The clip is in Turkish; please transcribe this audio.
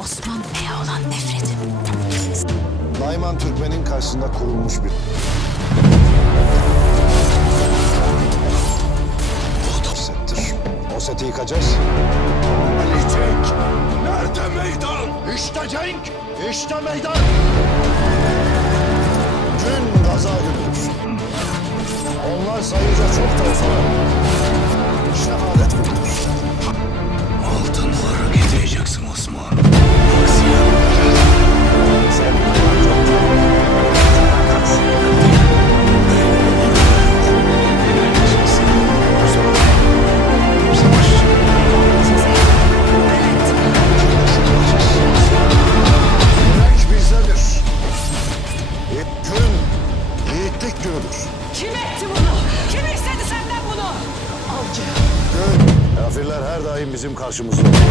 Osman Bey'e olan nefretim. Nayman Türkmen'in karşısında kurulmuş bir... Bu settir. O seti yıkacağız. Ali Cenk! Nerede meydan? İşte Cenk! İşte meydan! Gün gaza günüdür. Onlar sayıca çok da olsa şehadet günüdür. Altınları getireceksin Osman. Sen yürek bizdedir. Gün yiğitlik günüdür. Kim etti bunu? Kim istedi senden bunu? Avcı. Gün kafirler her daim bizim karşımızda olur.